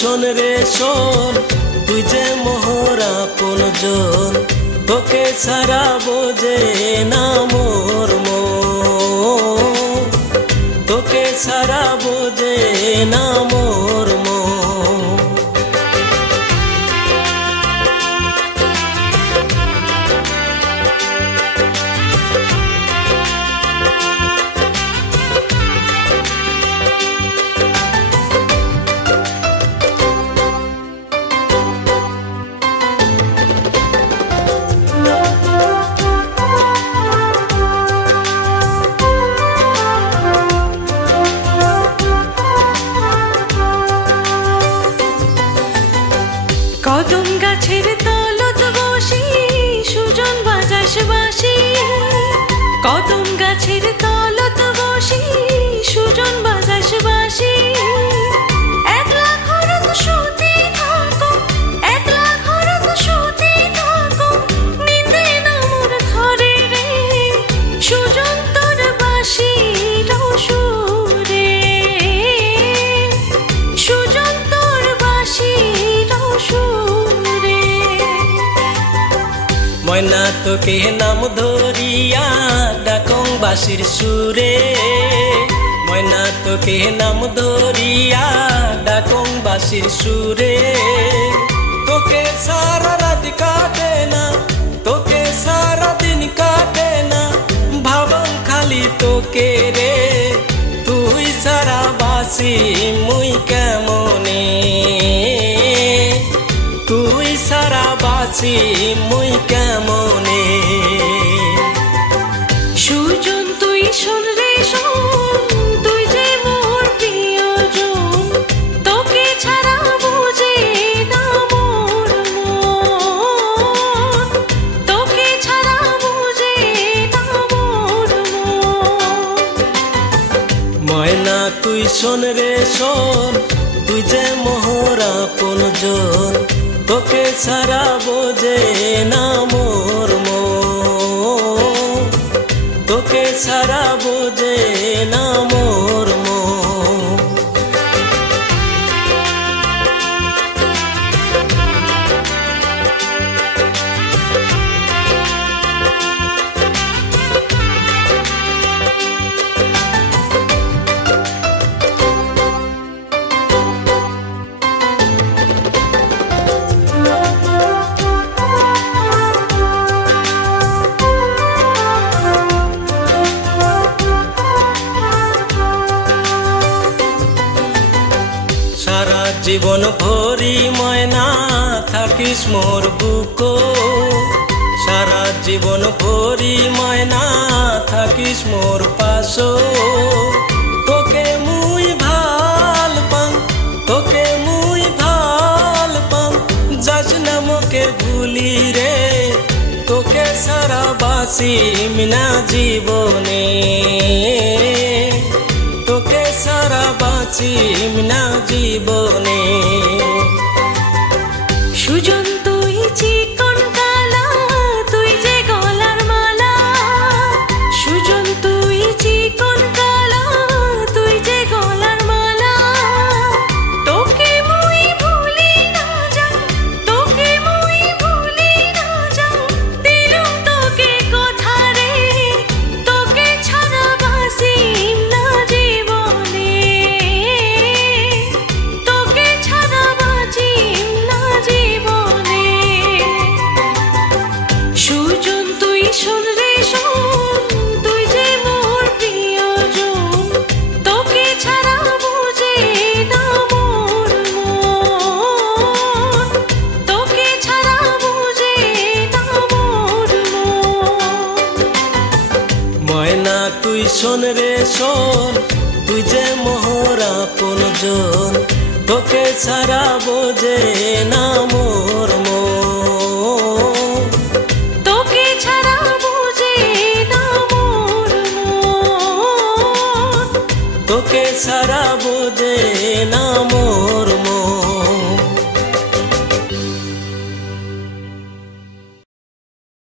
শোন রে শোন, তুই যে মোর আপনজন, তোকে ছাড়া বোঝে না মোর মন, তোকে ছাড়া বোঝে না মোর মন। কদম গাছের তলত বসি সুজন বাজাস বাসি, কদম গাছের তলত বসি সুজন বাজাস বাসি। একলা ঘরত শুতে থাকো, একলা ঘরত শুতে থাকো, নিতে না মোর ঘরে রে, সুজন তোর বাসির সুরে, সুজন তোর বাসির সুরে। ময়না তোকে নাম ধরিয়া ডাকং বাঁশির সুরে, ময়না তোকে নাম ধরিয়া ডাকং বাঁশির সুরে। তোকে সারা রাত কাটে না, তোকে সারা দিন কাটে না, ভাবং খালি তোকে রে, তুই সারা বাসি মুই কেমনে, তুই সারা বাসি মুই কেমনে। সুজন তুই শোন রে শোন, তুই যে মোর প্রিয়জন, তোকে ছাড়া বুঝে না মোর মন, তোকে ছাড়া বুঝে না মোর মন। ময়না তুই শোন রে শোন, তুই যে মোর আপনজন, তোকে ছাড়া বোঝে না মোর মন, তোকে ছাড়া বোঝে না মোর মন। সারা জীবন ভরি ময়না থাকিস মোর বুকো, সারা জীবন ভরি ময়না থাকিস মোর পাশো। তোকে মুই ভাল পাম, তোকে মুই ভাল পাম, যাস না মোকে ভুলি রে, তোকে সারা বাসিম না জীবনে, তোকে সারা বাঁচিম না জীবনে। সুজন তুই চিকন কালা, তুই যে গলার মালা, সুজন তুই চিকন কালা, তুই যে গলার মালা। তোকে মুই ভুলি না যাও, তোকে মুই ভুলি না যাও, দিলুম তোকে কথা রে, তোকে ছাড়া বাসিম না জীবনে, তোকে ছাড়া বাঁচিম না জীবনে। সুজন তুই শোন রে শোন, তুই যে মোর প্রিয়জন, তোকে ছাড়া বুঝে না মোর মন, তোকে ছাড়া বুঝে না মোর মন। ময়না তুই শোন রে শোন, তুই যে মোর আপনজন, তোকে ছাড়া বোঝে না মোর মন, তোকে ছাড়া বুঝে না মোর মন, তোকে ছাড়া বোঝে না মোর মন।